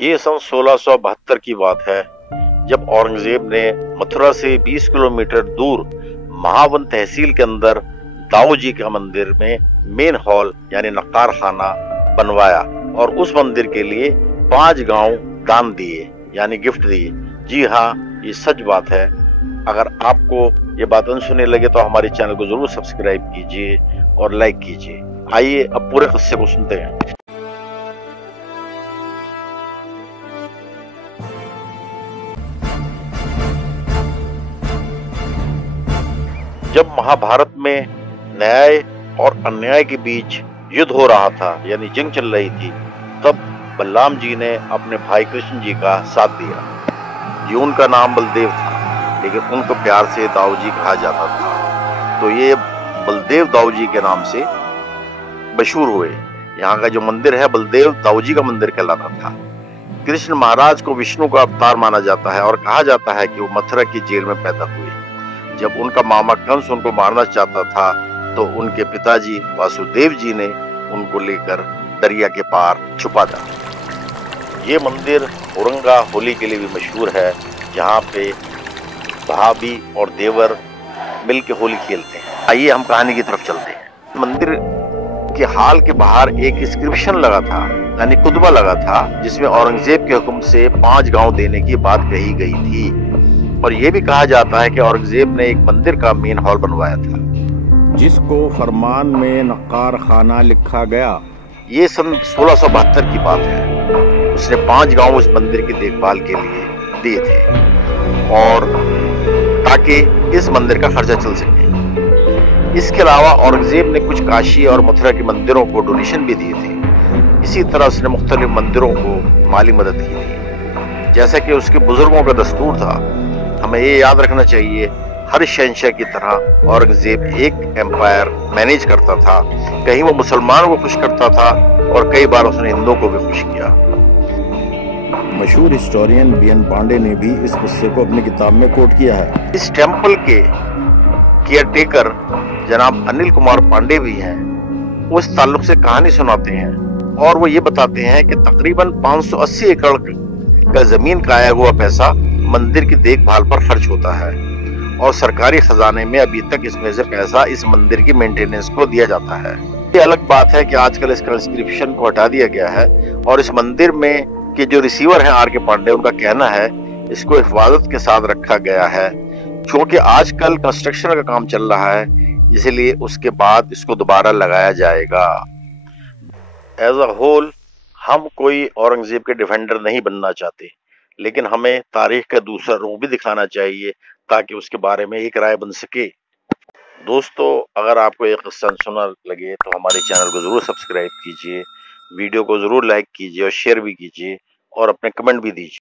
ये सन 1672 की बात है, जब औरंगजेब ने मथुरा से 20 किलोमीटर दूर महावन तहसील के अंदर दाऊ जी का मंदिर में मेन हॉल यानी नक्कार खाना बनवाया और उस मंदिर के लिए 5 गांव दान दिए यानी गिफ्ट दिए। जी हाँ, ये सच बात है। अगर आपको ये बात अनसुनी लगे तो हमारे चैनल को जरूर सब्सक्राइब कीजिए और लाइक कीजिए। आइए अब पूरे किस्से को सुनते हैं। जब महाभारत में न्याय और अन्याय के बीच युद्ध हो रहा था यानी जंग चल रही थी, तब बलराम जी ने अपने भाई कृष्ण जी का साथ दिया। ये उनका नाम बलदेव था, लेकिन उनको प्यार से दाऊ जी कहा जाता था, तो ये बलदेव दाऊ जी के नाम से मशहूर हुए। यहाँ का जो मंदिर है बलदेव दाऊ जी का मंदिर कहलाता था। कृष्ण महाराज को विष्णु का अवतार माना जाता है और कहा जाता है कि वो मथुरा की जेल में पैदा हुए। जब उनका मामा कंस उनको मारना चाहता था तो उनके पिताजी वासुदेव जी ने उनको लेकर दरिया के पार छुपा दिया। ये मंदिर औरंगा होली के लिए भी मशहूर है, जहाँ पे भाभी और देवर मिलके होली खेलते हैं। आइए हम कहानी की तरफ चलते हैं। मंदिर के हाल के बाहर एक इंस्क्रिप्शन लगा था यानी कुतबा लगा था, जिसमें औरंगजेब के हुक्म से 5 गांव देने की बात कही गई थी। और ये भी कहा जाता है कि औरंगजेब ने एक मंदिर का मेन हॉल बनवाया था, जिसको फरमान में नक्कार खाना लिखा गया। ये सन 1672 की बात है। उसने 5 गांव उस मंदिर की देखभाल के लिए दिए थे और ताकि इस मंदिर का खर्चा चल सके। इसके अलावा औरंगजेब ने कुछ काशी और मथुरा के मंदिरों को डोनेशन भी दिए थे। इसी तरह उसने मुख्तलिफ मंदिरों को माली मदद की थी। जैसा कि उसके बुजुर्गों का दस्तूर था, हमें ये याद रखना चाहिए, हर शहंशाह की तरह औरंगजेब एक एम्पायर मैनेज करता था। कहीं वो मुसलमानों को खुश करता था और कई बार उसने हिंदुओं को भी खुश किया। मशहूर हिस्टोरियन BN पांडे ने भी इस किस्से को अपनी किताब में कोट किया है। इस टेम्पल के केयरटेकर जनाब अनिल कुमार पांडे भी हैं। वो इस ताल्लुक से कहानी सुनाते हैं और वो ये बताते हैं कि तकरीबन 580 एकड़ का जमीन का आया हुआ पैसा मंदिर की देखभाल पर खर्च होता है और सरकारी खजाने में अभी तक इसमें से पैसा इस मंदिर की मेंटेनेंस को दिया जाता है। ये अलग बात है कि आजकल इसका इंस्क्रिप्शन को हटा दिया गया है और इस मंदिर में के जो रिसीवर हैं RK पांडे, उनका कहना है इसको हिफाजत के साथ रखा गया है, क्योंकि आजकल कंस्ट्रक्शन का काम चल रहा है, इसलिए उसके बाद इसको दोबारा लगाया जाएगा। एज अ होल हम कोई औरंगजेब के डिफेंडर नहीं बनना चाहते, लेकिन हमें तारीख का दूसरा रूप भी दिखाना चाहिए ताकि उसके बारे में एक राय बन सके। दोस्तों, अगर आपको ये किस्सा सुना लगे तो हमारे चैनल को जरूर सब्सक्राइब कीजिए, वीडियो को जरूर लाइक कीजिए और शेयर भी कीजिए और अपने कमेंट भी दीजिए।